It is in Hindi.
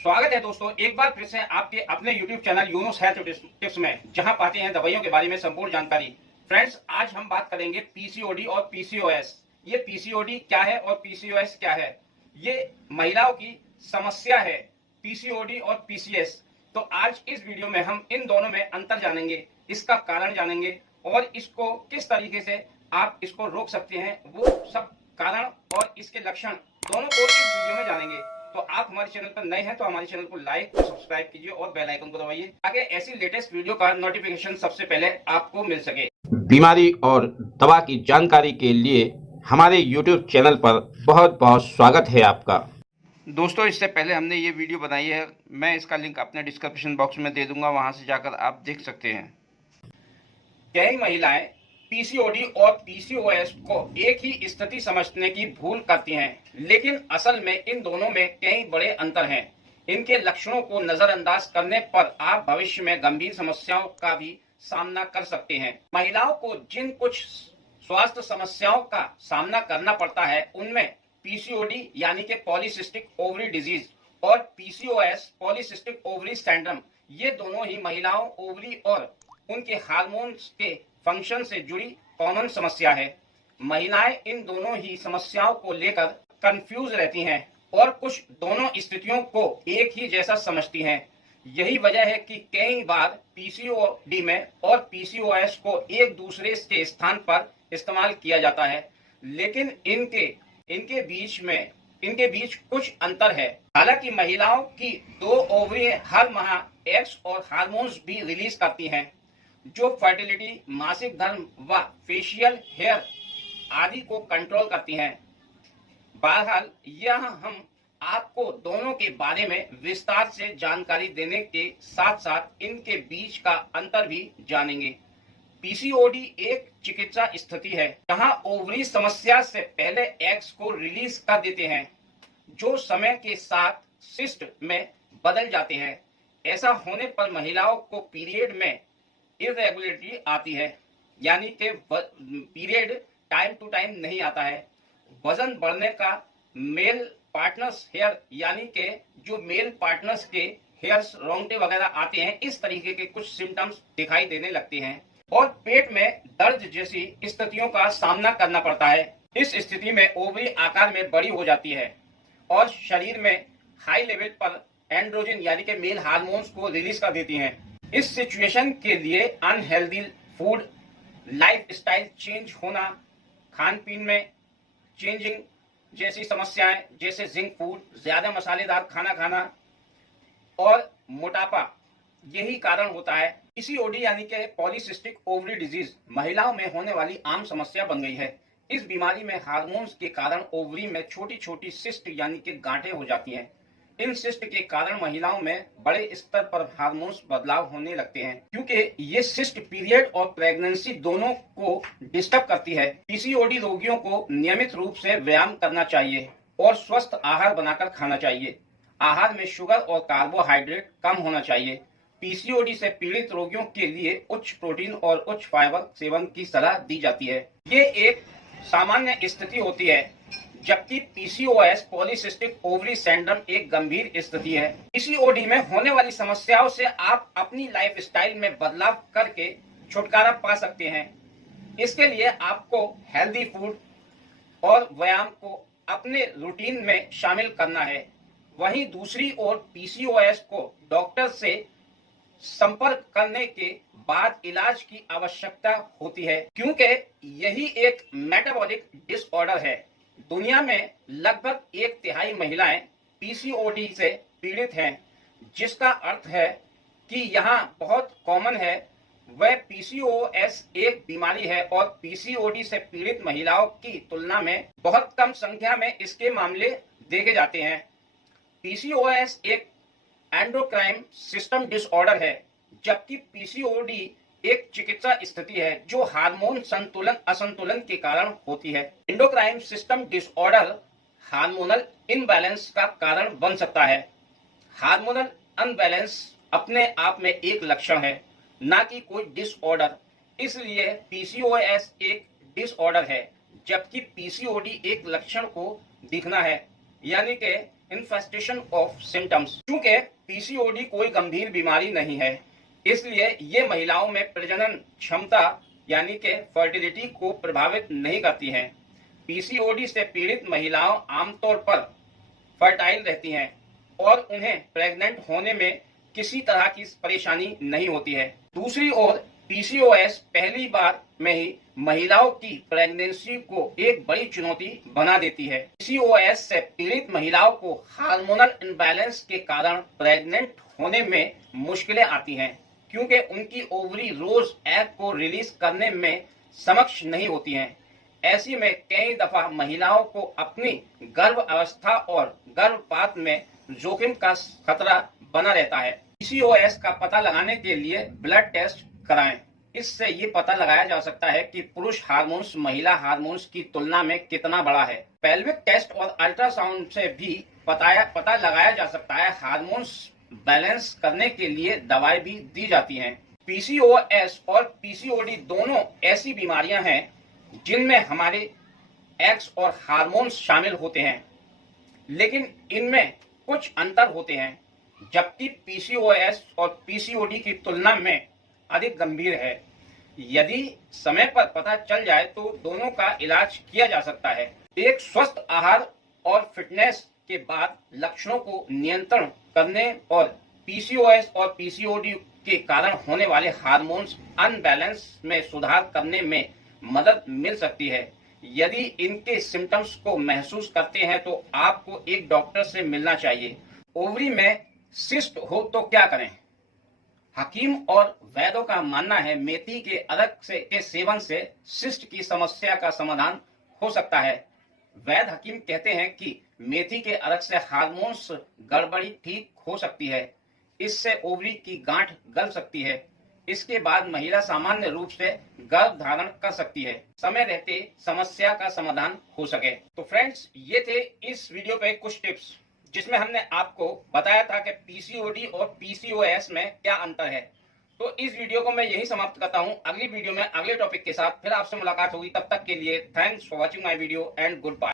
स्वागत है दोस्तों, एक बार फिर से आपके अपने YouTube channel Yunus health tips में, जहां पाते हैं दवाइयों के बारे में संपूर्ण जानकारी। फ्रेंड्स, आज हम बात करेंगे पीसीओडी और पीसीओएस। ये पीसीओडी क्या है और पीसीओएस क्या है? ये महिलाओं की समस्या है, पीसीओडी और पीसीएस। तो आज इस वीडियो में हम इन दोनों में अंतर जानेंगे, इसका कारण जानेंगे और इसको किस तरीके से आप इसको रोक सकते हैं, वो सब कारण और इसके लक्षण दोनों को इस वीडियो में जानेंगे। तो आप हमारे चैनल पर नए हैं तो हमारे चैनल को लाइक और सब्सक्राइब कीजिए और बेल आइकन को दबाइए ताकि ऐसी लेटेस्ट वीडियो का नोटिफिकेशन सबसे पहले आपको मिल सके। बीमारी और दवा की जानकारी के लिए हमारे YouTube चैनल पर बहुत बहुत स्वागत है आपका। दोस्तों, इससे पहले हमने ये वीडियो बनाई है, मैं इसका लिंक अपने डिस्क्रिप्शन बॉक्स में दे दूंगा, वहां से जाकर आप देख सकते हैं। कई महिलाएं पीसीओडी और पीसीओएस को एक ही स्थिति समझने की भूल करती हैं, लेकिन असल में इन दोनों में कई बड़े अंतर हैं। इनके लक्षणों को नजरअंदाज करने पर आप भविष्य में गंभीर समस्याओं का भी सामना कर सकते हैं। महिलाओं को जिन कुछ स्वास्थ्य समस्याओं का सामना करना पड़ता है, उनमें पीसीओडी यानी कि पॉलीसिस्टिक ओवरी डिजीज और पीसीओएस पॉलीसिस्टिक ओवरी सिंड्रोम, ये दोनों ही महिलाओं ओवरी और उनके हार्मोन्स के फंक्शन से जुड़ी कॉमन समस्या है। महिलाएं इन दोनों ही समस्याओं को लेकर कंफ्यूज रहती हैं और कुछ दोनों स्थितियों को एक ही जैसा समझती हैं। यही वजह है कि कई बार पीसीओडी में और पीसीओएस को एक दूसरे के स्थान पर इस्तेमाल किया जाता है, लेकिन इनके बीच कुछ अंतर है। हालांकि महिलाओं की दो ओवरी हर माह एग्स और हार्मोन्स भी रिलीज करती हैं, जो फर्टिलिटी, मासिक धर्म व फेशियल हेयर आदि को कंट्रोल करती हैं। बहरहाल यह हम आपको दोनों के बारे में विस्तार से जानकारी देने के साथ साथ इनके बीच का अंतर भी जानेंगे। पीसीओडी एक चिकित्सा स्थिति है जहां ओवरी समस्या से पहले एग्स को रिलीज कर देते हैं, जो समय के साथ सिस्ट में बदल जाते हैं। ऐसा होने पर महिलाओं को पीरियड में इरेगुलरिटी आती है, यानी कि पीरियड टाइम टू टाइम नहीं आता है। वजन बढ़ने का, मेल पार्टनर्स हेयर यानी कि जो मेल पार्टनर्स के हेयर्स रोंगटे वगैरह आते हैं, इस तरीके के कुछ सिम्टम्स दिखाई देने लगते हैं और पेट में दर्द जैसी स्थितियों का सामना करना पड़ता है। इस स्थिति में ओवरी आकार में बड़ी हो जाती है और शरीर में हाई लेवल पर एंड्रोजन यानी कि मेल हार्मोन्स को रिलीज कर देती हैं। इस सिचुएशन के लिए अनहेल्दी फूड, लाइफस्टाइल चेंज होना, खान पीन में चेंजिंग जैसी समस्याएं, जैसे जिंक फूड, ज्यादा मसालेदार खाना खाना और मोटापा, यही कारण होता है। पीसीओडी यानी कि पॉलीसिस्टिक ओवरी डिजीज महिलाओं में होने वाली आम समस्या बन गई है। इस बीमारी में हार्मोन्स के कारण ओवरी में छोटी छोटी सिस्ट यानी कि गांठें हो जाती हैं। इन सिस्ट के कारण महिलाओं में बड़े स्तर पर हार्मोन्स बदलाव होने लगते हैं, क्योंकि ये सिस्ट पीरियड और प्रेगनेंसी दोनों को डिस्टर्ब करती है। पीसीओडी रोगियों को नियमित रूप से व्यायाम करना चाहिए और स्वस्थ आहार बनाकर खाना चाहिए। आहार में शुगर और कार्बोहाइड्रेट कम होना चाहिए। पीसीओडी से पीड़ित रोगियों के लिए उच्च प्रोटीन और उच्च फाइबर सेवन की सलाह दी जाती है। ये एक सामान्य स्थिति होती है, जबकि पीसीओएस पॉलीसिस्टिक ओवरी सिंड्रोम एक गंभीर स्थिति है। पीसीओडी में होने वाली समस्याओं से आप अपनी लाइफस्टाइल में बदलाव करके छुटकारा पा सकते हैं। इसके लिए आपको हेल्दी फूड और व्यायाम को अपने रूटीन में शामिल करना है। वहीं दूसरी ओर पीसीओएस को डॉक्टर से संपर्क करने के बाद इलाज की आवश्यकता होती है, क्योंकि यही एक मेटाबॉलिक डिसऑर्डर है। दुनिया में लगभग 1/3 महिलाएं पीसीओडी से पीड़ित हैं, जिसका अर्थ है कि यहाँ बहुत कॉमन है। वह पीसीओएस एक बीमारी है और पीसीओडी से पीड़ित महिलाओं की तुलना में बहुत कम संख्या में इसके मामले देखे जाते हैं। पीसीओएस एक एंडोक्राइन सिस्टम डिसऑर्डर है, जबकि पीसीओडी एक चिकित्सा स्थिति है जो हार्मोन संतुलन असंतुलन के कारण होती है। Endocrine system disorder hormonal imbalance का कारण बन सकता है। हार्मोनल अनबैलेंस अपने आप में एक लक्षण है, ना कि कोई डिसऑर्डर। इसलिए पीसीओएस एक डिसऑर्डर है, जबकि पीसीओडी एक लक्षण को दिखना है, यानी कि manifestation of symptoms। चूंकि पीसीओडी कोई गंभीर बीमारी नहीं है, इसलिए ये महिलाओं में प्रजनन क्षमता यानी कि फर्टिलिटी को प्रभावित नहीं करती हैं। पीसीओडी से पीड़ित महिलाओं आमतौर पर फर्टाइल रहती हैं और उन्हें प्रेग्नेंट होने में किसी तरह की परेशानी नहीं होती है। दूसरी ओर पीसीओएस पहली बार में ही महिलाओं की प्रेगनेंसी को एक बड़ी चुनौती बना देती है। पीसीओएस से पीड़ित महिलाओं को हार्मोनल इम्बैलेंस के कारण प्रेग्नेंट होने में मुश्किलें आती हैं, क्योंकि उनकी ओवरी रोज एग को रिलीज करने में सक्षम नहीं होती हैं। ऐसी में कई दफा महिलाओं को अपनी गर्भ अवस्था और गर्भपात में जोखिम का खतरा बना रहता है। पीसीओएस का पता लगाने के लिए ब्लड टेस्ट कराएं। इससे ये पता लगाया जा सकता है कि पुरुष हार्मोन्स महिला हार्मोन्स की तुलना में कितना बड़ा है। पेल्विक टेस्ट और अल्ट्रासाउंड से भी पता लगाया जा सकता है। हार्मोन्स बैलेंस करने के लिए दवाएं भी दी जाती हैं। पीसीओएस और पीसीओडी दोनों ऐसी बीमारियां हैं जिनमें हमारे एग्स और हार्मोन्स शामिल होते हैं, लेकिन इनमें कुछ अंतर होते हैं। जबकि पीसीओएस और पीसीओडी की तुलना में अधिक गंभीर है। यदि समय पर पता चल जाए तो दोनों का इलाज किया जा सकता है। एक स्वस्थ आहार और फिटनेस के बाद लक्षणों को नियंत्रण करने और पीसीओएस और पीसीओडी के कारण होने वाले हार्मोन्स अनबैलेंस में सुधार करने में मदद मिल सकती है। यदि इनके सिम्टम्स को महसूस करते हैं तो आपको एक डॉक्टर से मिलना चाहिए। ओवरी में सिस्ट हो तो क्या करें? हकीम और वैद्यों का मानना है मेथी के अर्क के सेवन से सिस्ट की समस्या का समाधान हो सकता है। वैद्य हकीम कहते हैं कि मेथी के अर्क से हार्मोन्स गड़बड़ी ठीक हो सकती है। इससे ओवरी की गांठ गल सकती है। इसके बाद महिला सामान्य रूप से गर्भ धारण कर सकती है, समय रहते समस्या का समाधान हो सके। तो फ्रेंड्स, ये थे इस वीडियो पे कुछ टिप्स जिसमें हमने आपको बताया था कि पीसीओडी और पीसीओएस में क्या अंतर है। तो इस वीडियो को मैं यही समाप्त करता हूं। अगली वीडियो में अगले टॉपिक के साथ फिर आपसे मुलाकात होगी। तब तक के लिए thanks for watching my video and good bye.